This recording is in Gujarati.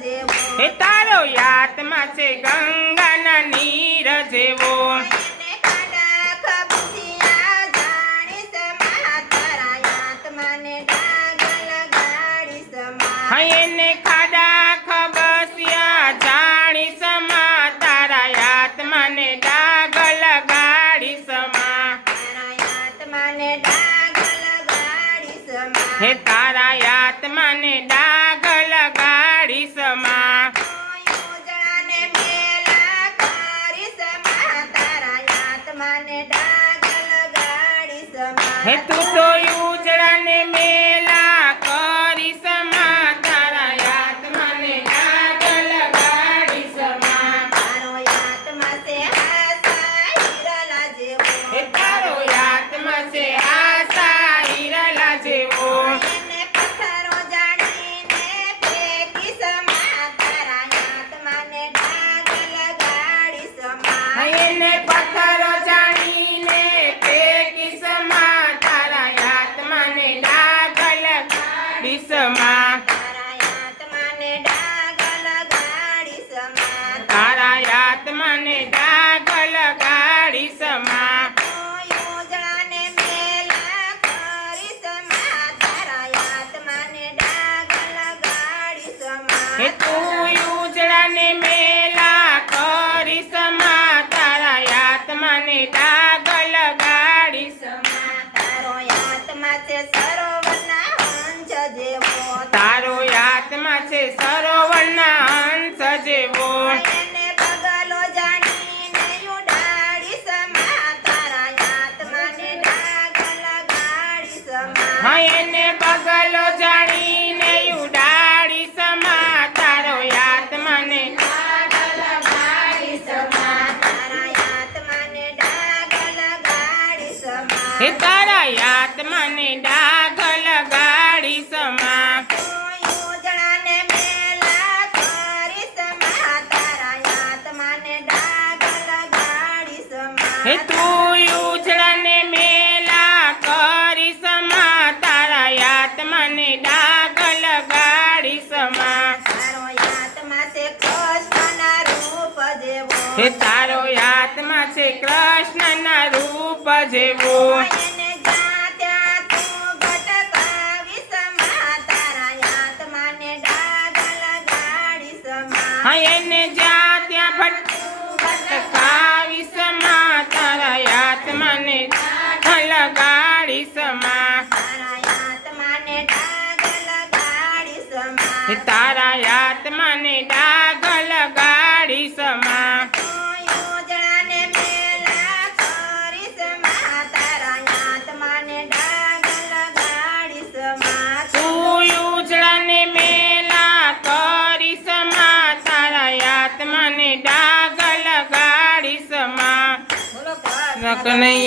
હે તારો આત્મા છે ગંગાના નીર જેવો એને ખાડા ખબસિયા જાણી સમા તારા આત્માને ડાગ લગાડી સમા હે તારા આત્માને ડાગ લગાડી સમા હે તું તો ઉજળાને મેલા કરી સમા તારા આત્માને ડાગ લગાડી સમા હે તારો આત્મા છે આશા હિરલા જેવો એને પથ્થરો જાણીને ફેંકી સમા તારા આત્માને ડાગ લગાડી સમા તારા આત્માને ડાગ લગાડી સમા ઉજળાને મેલા કરી સમા તારા આત્માને ડાગ લગાડી સમા હે તું ઉજળાને મેલા કરી સમા તારા આત્માને ડાગ લગાડી સમા તારો આત્મા છે સરોવરના હંસ જેવો તારો આત્મા છે સરોવરના હંસ જેવો એને પગલો જાણીને ઉડાડી સમા તારા આત્માને ડાગ લગાડી સમા એને પગલો જાણીને ઉડાડી સમા તારો આત્માને ડાગ લગાડી સમા તારા આત્માને ડાગ લગાડી સમા હે તારા આત્માને ડાગ લગાડી સમા ઉજળાને મેલા કરી સમા તારા આત્માને ડાગ લગાડી સમા હે તું ઉજળાને મેલા કરી સમા તારા આત્માને ડાગ લગાડી સમા તારો આત્મા છે કૃષ્ણના રૂપ જેવો હે તારો આત્મા છે કૃષ્ણના રૂપ જેવો એને જ્યાં ત્યાં તું ભટકાવી સમા તારા આત્માને ડાગ લગાડી સમા એને જ્યાં ત્યાં ભટકાવી સમા તારા આત્માને ડાગ લગાડી સમા તારા આત્માને ડાગ લગાડી સમા તારા આત્માને ડાગ લગાડી સમા ઉજળાને મેલા કરી સમા તારા આત્માને ડાગ લગાડી સમા તું ઉજળાને મેલા કરી સમા તારા આત્માને ડાગ લગાડી સમા કનૈયા